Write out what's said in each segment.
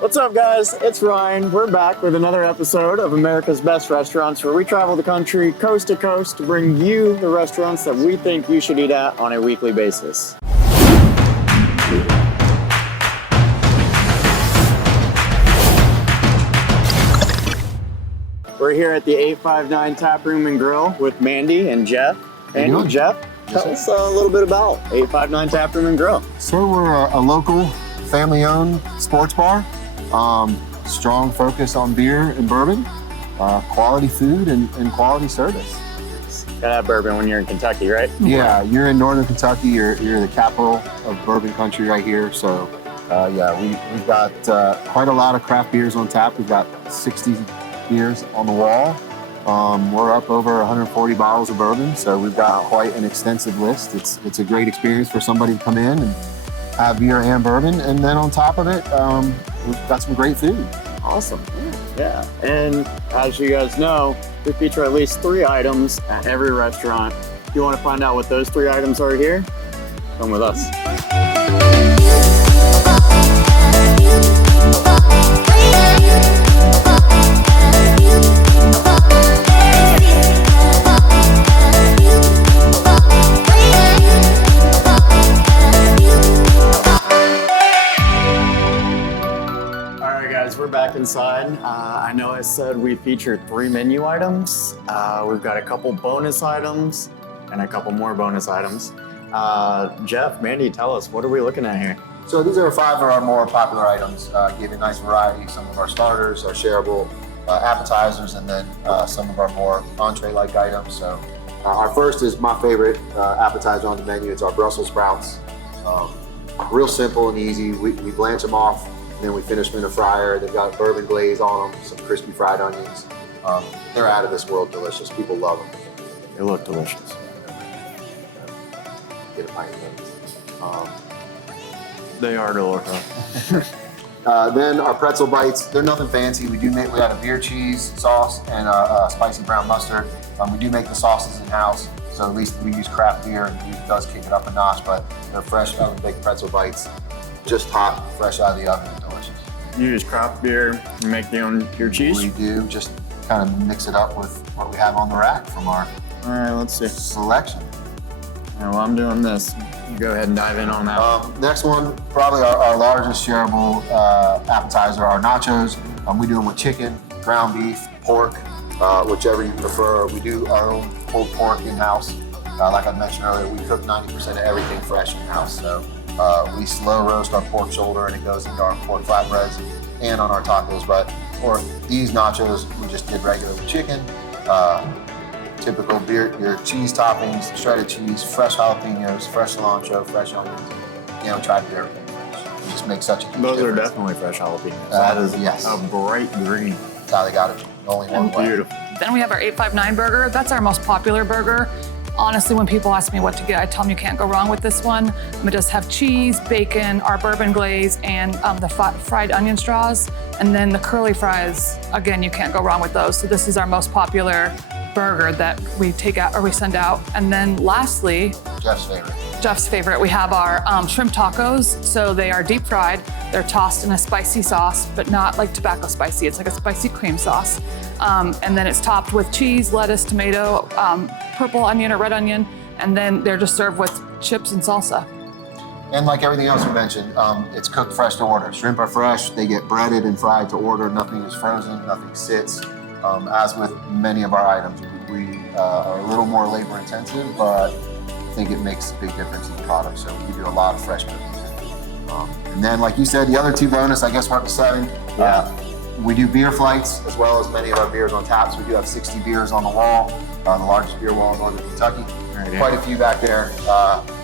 What's up, guys? It's Ryan. We're back with another episode of America's Best Restaurants, where we travel the country coast to coast to bring you the restaurants that we think you should eat at on a weekly basis. We're here at the 859 Taproom and Grill with Mandy and Jeff. Mandy, Jeff, tell us a little bit about 859 Taproom and Grill. So we're a local family-owned sports bar. Strong focus on beer and bourbon, quality food and quality service. Gotta have bourbon when you're in Kentucky, right? Yeah, you're in northern Kentucky. You're the capital of bourbon country right here. So yeah, we've got quite a lot of craft beers on tap. We've got 60 beers on the wall. We're up over 140 bottles of bourbon, so we've got quite an extensive list. It's a great experience for somebody to come in and have beer and bourbon, and then on top of it, we've got some great food. Awesome. Yeah. And as you guys know, we feature at least 3 items at every restaurant. If you want to find out what those 3 items are here, come with us. We're back inside. I know I said we featured 3 menu items. We've got a couple bonus items and a couple more bonus items. Jeff, Mandy, tell us, what are we looking at here? So these are 5 of our more popular items. Give you a nice variety. Some of our starters, our shareable appetizers, and then some of our more entree-like items. So our first is my favorite appetizer on the menu. It's our Brussels sprouts. Real simple and easy. We blanch them off, and then we finish them in a fryer. They've got bourbon glaze on them, some crispy fried onions. They're out of this world delicious. People love them. They look delicious. Get a pint of They are delicious. Then our pretzel bites. They're nothing fancy. We got a beer cheese sauce and a spicy brown mustard. We do make the sauces in-house, so at least we use craft beer, and it does kick it up a notch, but they're fresh oven-baked pretzel bites. Just hot, fresh out of the oven, delicious. You use craft beer, you make your cheese? We do, just kind of mix it up with what we have on the rack from our let's see. selection. Yeah, well, I'm doing this. You go ahead and dive in on that. Next one, probably our largest shareable appetizer, our nachos. We do them with chicken, ground beef, pork, whichever you prefer. We do our own pulled pork in-house. Like I mentioned earlier, we cook 90% of everything fresh in-house. So we slow roast our pork shoulder, and it goes into our pork flatbreads and on our tacos. But for these nachos, we just did regular with chicken, typical your cheese toppings, shredded cheese, fresh jalapenos, fresh cilantro, fresh onions. You know, try to do everything fresh. It just makes such a huge Those difference. are definitely fresh jalapenos. That is yes. a bright green. That's how they got it. Only one way. Beautiful. Then we have our 859 burger. That's our most popular burger. Honestly, when people ask me what to get, I tell them you can't go wrong with this one. We just have cheese, bacon, our bourbon glaze, and the fried onion straws. And then the curly fries, again, you can't go wrong with those. So this is our most popular burger that we take out or we send out. And then lastly, Jeff's favorite, we have our shrimp tacos. So they are deep fried. They're tossed in a spicy sauce, but not like tobacco spicy. It's like a spicy cream sauce. And then it's topped with cheese, lettuce, tomato, purple onion or red onion, and then they're just served with chips and salsa. And like everything else we mentioned, it's cooked fresh to order. Shrimp are fresh, they get breaded and fried to order. Nothing is frozen, nothing sits. As with many of our items, we are a little more labor intensive, but I think it makes a big difference in the product. So we do a lot of fresh cooking. And then, like you said, the other 2 bonus, I guess we're up to 7. We do beer flights, as well as many of our beers on taps. We do have 60 beers on the wall, the largest beer wall in northern Kentucky. Quite a few back there.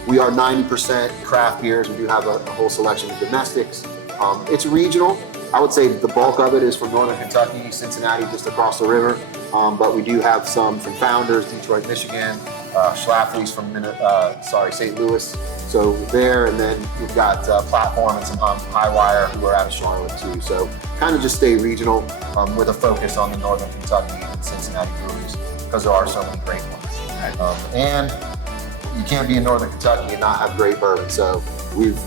We are 90% craft beers. We do have a whole selection of domestics. It's regional. I would say the bulk of it is from northern Kentucky, Cincinnati, just across the river. But we do have some from Founders, Detroit, Michigan, Schlafly's from St. Louis. So there, and then we've got Platform and some High Wire who are out of Charlotte too. So kind of just stay regional with a focus on the northern Kentucky and Cincinnati breweries, because there are so many great ones. And you can't be in northern Kentucky and not have great bourbon. So we've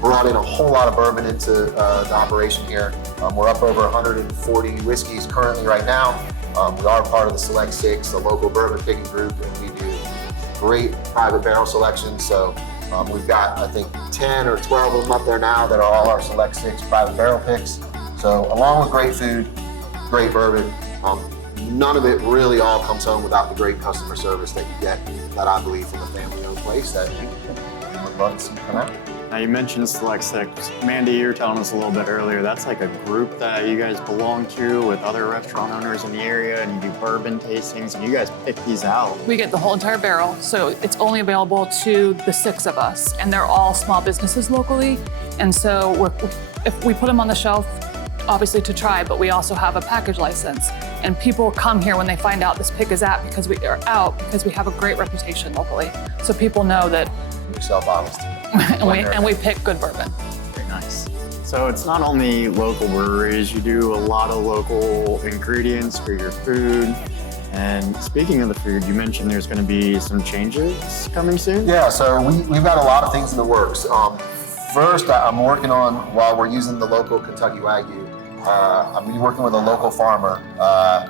brought in a whole lot of bourbon into the operation here. We're up over 140 whiskeys currently right now. We are part of the Select Six, the local bourbon picking group, and we do great private barrel selection. So we've got, I think, 10 or 12 of them up there now that are all our Select Six private barrel picks. So along with great food, great bourbon, none of it really all comes home without the great customer service that you get, that I believe, from a family-owned place that we would love to see come out. Now you mentioned Select Six. Mandy, you were telling us a little bit earlier, that's like a group that you guys belong to with other restaurant owners in the area, and you do bourbon tastings, and you guys pick these out. We get the whole entire barrel, so it's only available to the 6 of us, and they're all small businesses locally. And so if we put them on the shelf, obviously to try, but we also have a package license. And people come here when they find out this pick is out because we have a great reputation locally. So people know that Yourself, obviously. and we pick good bourbon. Very nice. So it's not only local breweries, you do a lot of local ingredients for your food. And speaking of the food, you mentioned there's going to be some changes coming soon? Yeah, so we've got a lot of things in the works. First, I'm working on, while we're using the local Kentucky Wagyu, I'm going to be working with a local farmer at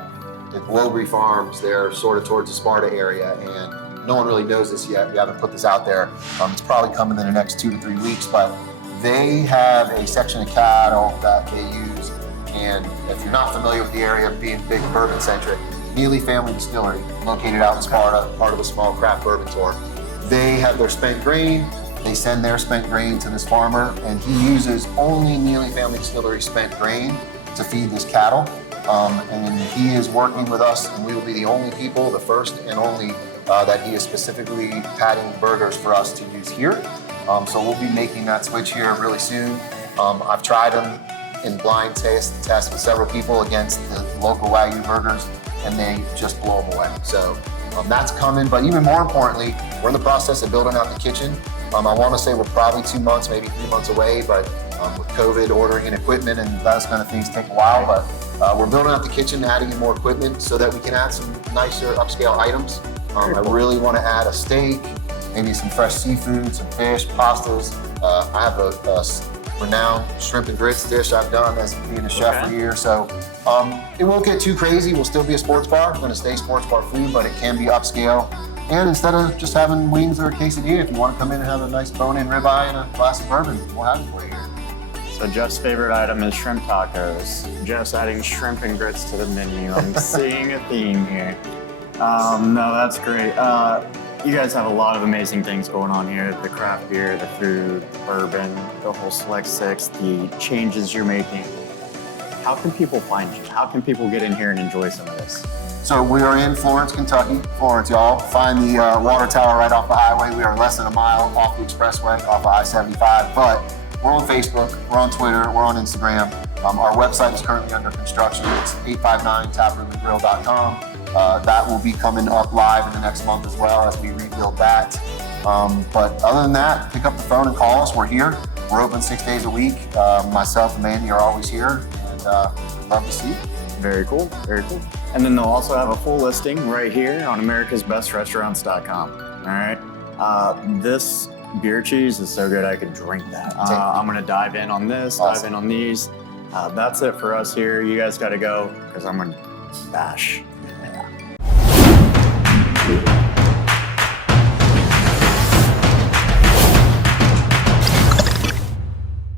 Tues-Fri Farms. They're sort of towards the Sparta area, and no one really knows this yet. We haven't put this out there. It's probably coming in the next 2 to 3 weeks, but they have a section of cattle that they use. And if you're not familiar with the area, being big bourbon centric, Neely Family Distillery, located out in Sparta, part of the small craft bourbon tour. They have their spent grain. They send their spent grain to this farmer, and he uses only Neely Family Distillery spent grain to feed this cattle. And he is working with us, and we will be the only people, the first and only, that he is specifically patting burgers for us to use here. So we'll be making that switch here really soon. I've tried them in blind tests with several people against the local Wagyu burgers, and they just blow them away. So that's coming, but even more importantly, we're in the process of building out the kitchen. I want to say we're probably 2 months, maybe 3 months away, but with COVID, ordering in equipment and those kind of things take a while. But we're building out the kitchen, adding in more equipment so that we can add some nicer upscale items. I really want to add a steak, maybe some fresh seafood, some fish, pastas. I have a renowned shrimp and grits dish I've done as being a chef for years. So it won't get too crazy. We'll still be a sports bar. We're going to stay sports bar food, but it can be upscale. And instead of just having wings or a quesadilla, if you want to come in and have a nice bone-in ribeye and a glass of bourbon, we'll have it for you here. So Jeff's favorite item is shrimp tacos. Jeff's adding shrimp and grits to the menu. I'm seeing a theme here. No, that's great. You guys have a lot of amazing things going on here. The craft beer, the food, the bourbon, the whole Select Six, the changes you're making. How can people find you? How can people get in here and enjoy some of this? So we are in Florence, Kentucky. Florence, y'all. Find the water tower right off the highway. We are less than a mile off the expressway, off of I-75. But we're on Facebook, we're on Twitter, we're on Instagram. Our website is currently under construction. It's 859taproomandgrill.com. That will be coming up live in the next month as well as we rebuild that. But other than that, pick up the phone and call us. We're here. We're open 6 days a week. Myself and Mandy are always here, and love to see you. Very cool, very cool. And then they'll also have a full listing right here on americasbestrestaurants.com. All right. This beer cheese is so good I could drink that. I'm gonna dive in on this, dive in on these. That's it for us here. You guys gotta go because I'm gonna bash.